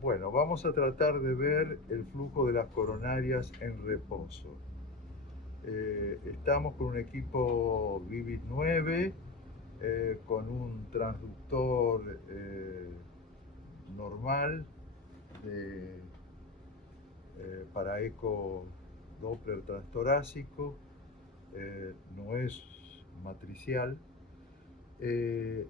Bueno, vamos a tratar de ver el flujo de las coronarias en reposo. Estamos con un equipo Vivid 9, con un transductor normal para eco Doppler transtorácico, no es matricial.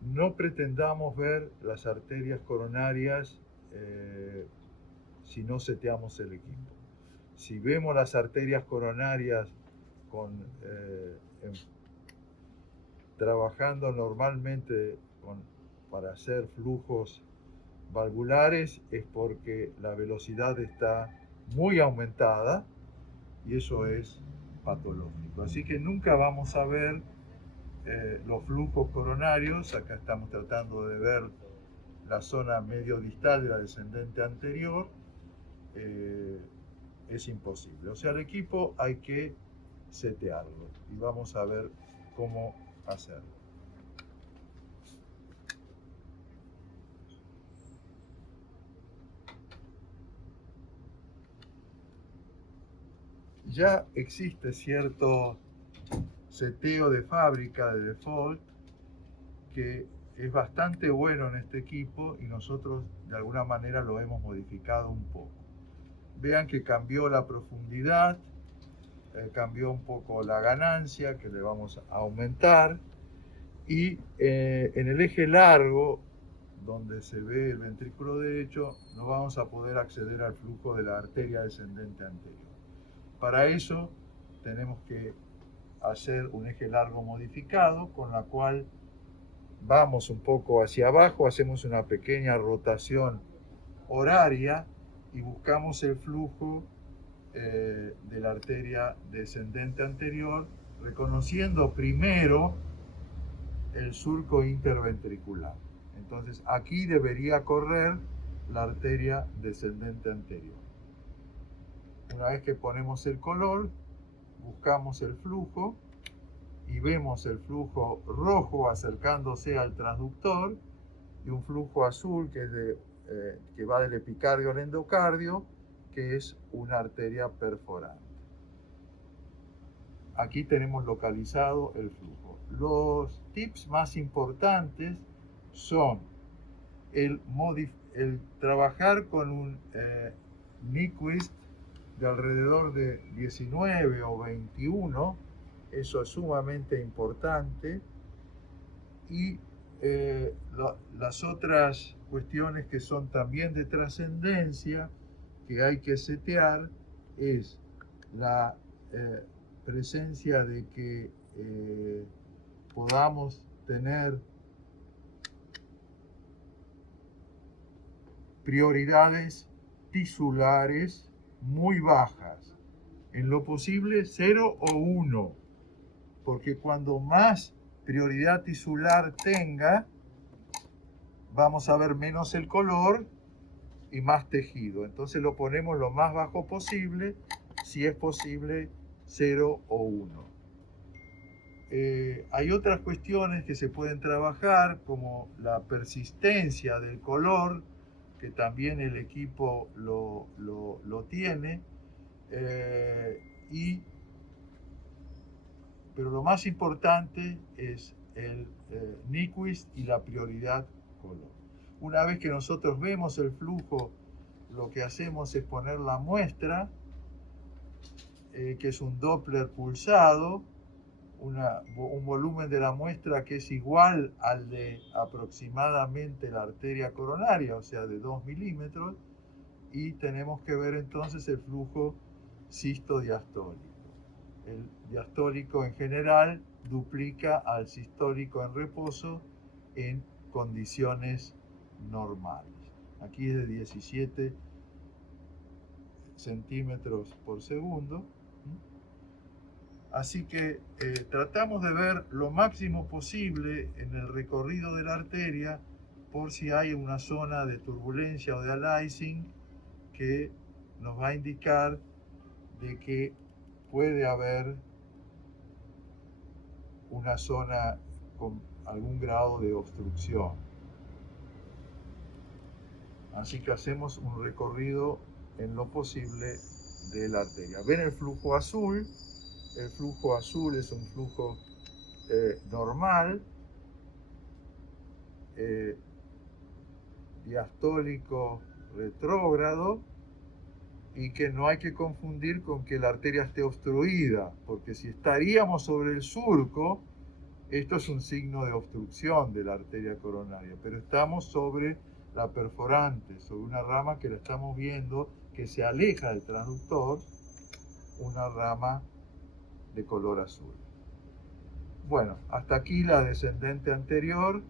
No pretendamos ver las arterias coronarias si no seteamos el equipo. Si vemos las arterias coronarias trabajando normalmente para hacer flujos valvulares, es porque la velocidad está muy aumentada y eso es patológico. Así que nunca vamos a ver los flujos coronarios. Acá estamos tratando de ver la zona medio distal de la descendente anterior. Es imposible. O sea, el equipo hay que setearlo y vamos a ver cómo hacerlo. Ya existe cierto seteo de fábrica de default que es bastante bueno en este equipo y nosotros de alguna manera lo hemos modificado un poco. Vean que cambió la profundidad, cambió un poco la ganancia, que le vamos a aumentar, y en el eje largo, donde se ve el ventrículo derecho, no vamos a poder acceder al flujo de la arteria descendente anterior. Para eso tenemos que hacer un eje largo modificado, con la cual vamos un poco hacia abajo, hacemos una pequeña rotación horaria y buscamos el flujo de la arteria descendente anterior, reconociendo primero el surco interventricular. Entonces aquí debería correr la arteria descendente anterior. Una vez que ponemos el color, buscamos el flujo y vemos el flujo rojo acercándose al transductor y un flujo azul que va del epicardio al endocardio, que es una arteria perforante. Aquí tenemos localizado el flujo. Los tips más importantes son el trabajar con un Nyquist de alrededor de 19 o 21, eso es sumamente importante, y las otras cuestiones que son también de trascendencia que hay que setear es la presencia de que podamos tener prioridades tisulares muy bajas, en lo posible 0 o 1, porque cuando más prioridad tisular tenga, vamos a ver menos el color y más tejido. Entonces lo ponemos lo más bajo posible, si es posible 0 o 1. Hay otras cuestiones que se pueden trabajar, como la persistencia del color, que también el equipo lo tiene, pero lo más importante es el Nyquist y la prioridad color. Una vez que nosotros vemos el flujo, lo que hacemos es poner la muestra, que es un Doppler pulsado, un volumen de la muestra que es igual al de aproximadamente la arteria coronaria, o sea, de 2 milímetros, y tenemos que ver entonces el flujo sistodiastólico. El diastólico en general duplica al sistólico en reposo en condiciones normales. Aquí es de 17 centímetros por segundo. Así que tratamos de ver lo máximo posible en el recorrido de la arteria por si hay una zona de turbulencia o de aliasing que nos va a indicar de que puede haber una zona con algún grado de obstrucción. Así que hacemos un recorrido en lo posible de la arteria. ¿Ven el flujo azul? El flujo azul es un flujo normal, diastólico retrógrado, y que no hay que confundir con que la arteria esté obstruida, porque si estaríamos sobre el surco, esto es un signo de obstrucción de la arteria coronaria, pero estamos sobre la perforante, sobre una rama que la estamos viendo que se aleja del transductor, una rama de color azul. Bueno, hasta aquí la descendente anterior,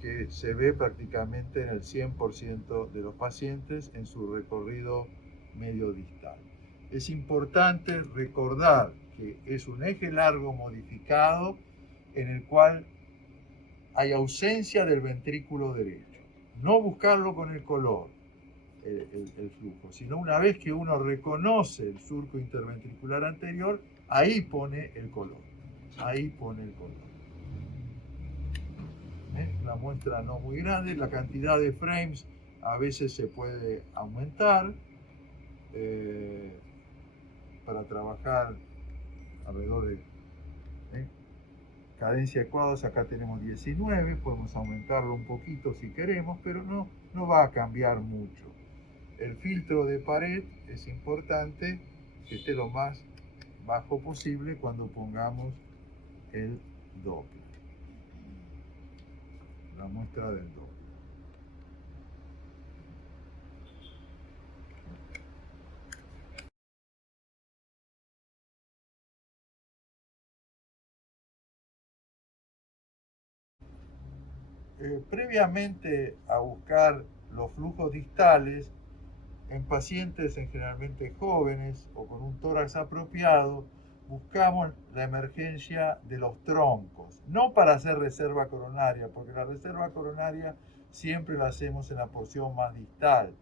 que se ve prácticamente en el 100% de los pacientes en su recorrido medio distal. Es importante recordar que es un eje largo modificado en el cual hay ausencia del ventrículo derecho. No buscarlo con el color, el flujo, sino una vez que uno reconoce el surco interventricular anterior, ahí pone el color. Ahí pone el color. La muestra no muy grande, la cantidad de frames a veces se puede aumentar para trabajar alrededor de cadencia de cuadros. Acá tenemos 19, podemos aumentarlo un poquito si queremos, pero no va a cambiar mucho. El filtro de pared es importante que esté lo más bajo posible cuando pongamos el Doppler, la muestra del Doppler. Previamente a buscar los flujos distales, en pacientes generalmente jóvenes o con un tórax apropiado, buscamos la emergencia de los troncos, no para hacer reserva coronaria, porque la reserva coronaria siempre la hacemos en la porción más distal,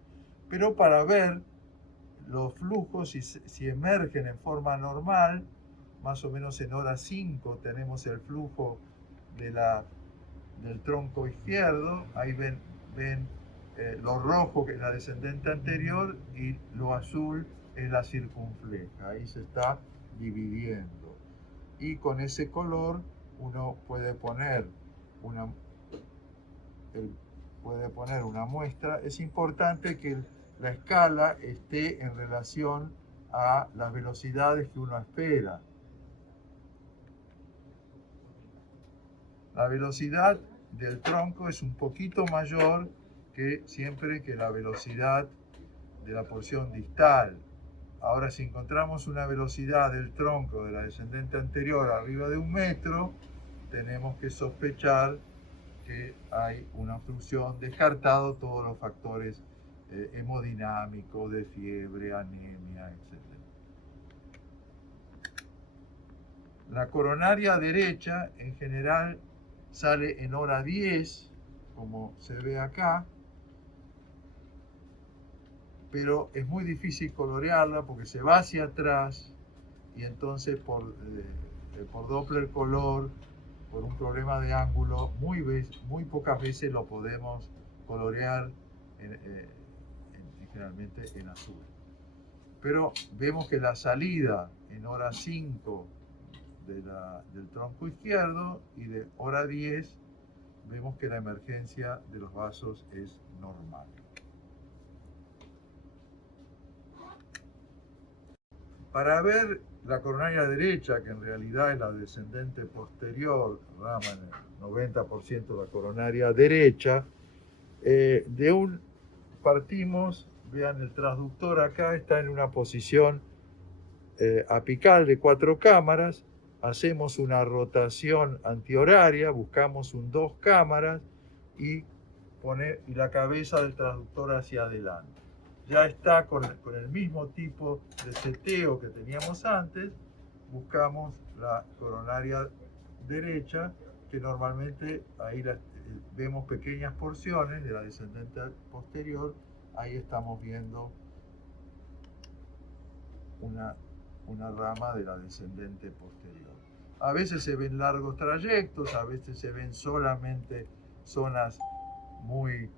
pero para ver los flujos si emergen en forma normal. Más o menos en hora 5 tenemos el flujo del tronco izquierdo. Ahí ven lo rojo, que es la descendente anterior, y lo azul es la circunfleja. Ahí se está dividiendo. Y con ese color uno puede poner una muestra. Es importante que la escala esté en relación a las velocidades que uno espera. La velocidad del tronco es un poquito mayor que siempre que la velocidad de la porción distal. Ahora, si encontramos una velocidad del tronco de la descendente anterior arriba de 1 metro, tenemos que sospechar que hay una obstrucción, descartado todos los factores hemodinámicos, de fiebre, anemia, etc. La coronaria derecha en general sale en hora 10, como se ve acá, pero es muy difícil colorearla porque se va hacia atrás, y entonces por Doppler color, por un problema de ángulo, muy pocas veces lo podemos colorear generalmente en azul. Pero vemos que la salida en hora 5 del tronco izquierdo y de hora 10 vemos que la emergencia de los vasos es normal. Para ver la coronaria derecha, que en realidad es la descendente posterior, rama en el 90% de la coronaria derecha, partimos, vean el transductor acá está en una posición apical de 4 cámaras, hacemos una rotación antihoraria, buscamos un 2 cámaras y la cabeza del transductor hacia adelante. Ya está con el mismo tipo de seteo que teníamos antes. Buscamos la coronaria derecha, que normalmente ahí vemos pequeñas porciones de la descendente posterior. Ahí estamos viendo una rama de la descendente posterior. A veces se ven largos trayectos, a veces se ven solamente zonas muy,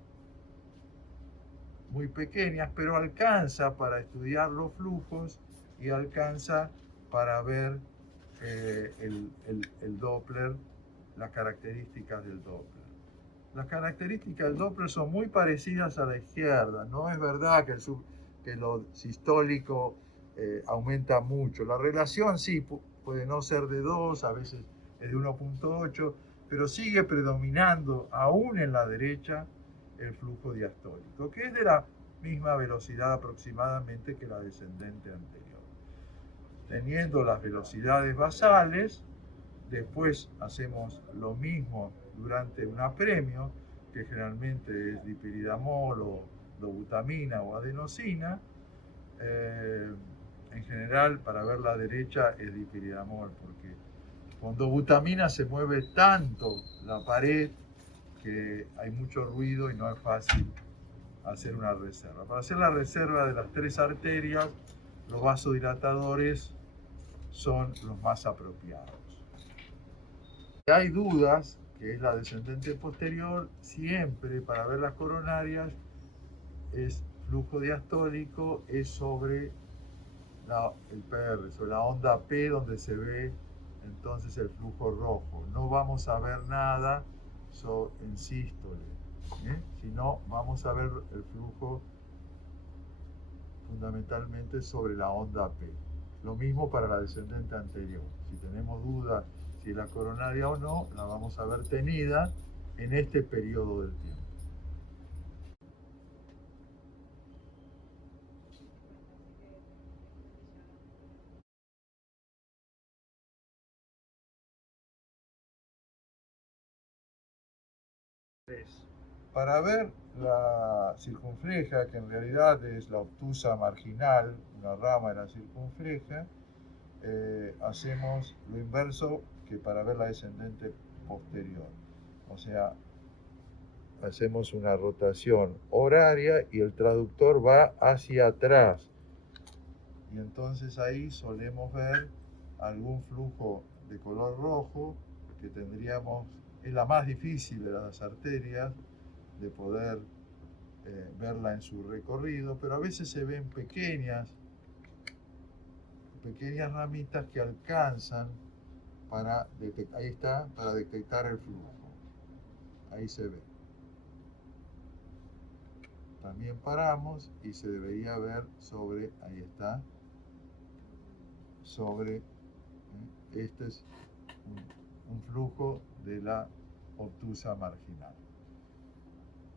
muy pequeñas, pero alcanza para estudiar los flujos y alcanza para ver el Doppler, las características del Doppler. Las características del Doppler son muy parecidas a la izquierda. No es verdad que lo sistólico aumenta mucho. La relación sí puede no ser de 2, a veces es de 1,8, pero sigue predominando aún en la derecha el flujo diastólico, que es de la misma velocidad aproximadamente que la descendente anterior. Teniendo las velocidades basales, después hacemos lo mismo durante un apremio, que generalmente es dipiridamol o dobutamina o adenosina. En general, para ver la derecha es dipiridamol, porque con dobutamina se mueve tanto la pared que hay mucho ruido y no es fácil hacer una reserva. Para hacer la reserva de las 3 arterias, los vasodilatadores son los más apropiados. Si hay dudas, que es la descendente posterior, siempre para ver las coronarias es flujo diastólico, es sobre el PR, sobre la onda P, donde se ve entonces el flujo rojo. No vamos a ver nada en sístole, sino vamos a ver el flujo fundamentalmente sobre la onda P. Lo mismo para la descendente anterior. Si tenemos dudas si es la coronaria o no, la vamos a ver tenida en este periodo del tiempo. Para ver la circunfleja, que en realidad es la obtusa marginal, una rama de la circunfleja, hacemos lo inverso que para ver la descendente posterior. O sea, hacemos una rotación horaria y el traductor va hacia atrás. Y entonces ahí solemos ver algún flujo de color rojo que tendríamos, es la más difícil de las arterias de poder verla en su recorrido, pero a veces se ven pequeñas ramitas que alcanzan para detectar, ahí está, para detectar el flujo. Ahí se ve. También paramos y se debería ver sobre, ahí está, sobre, este es un flujo de la obtusa marginal.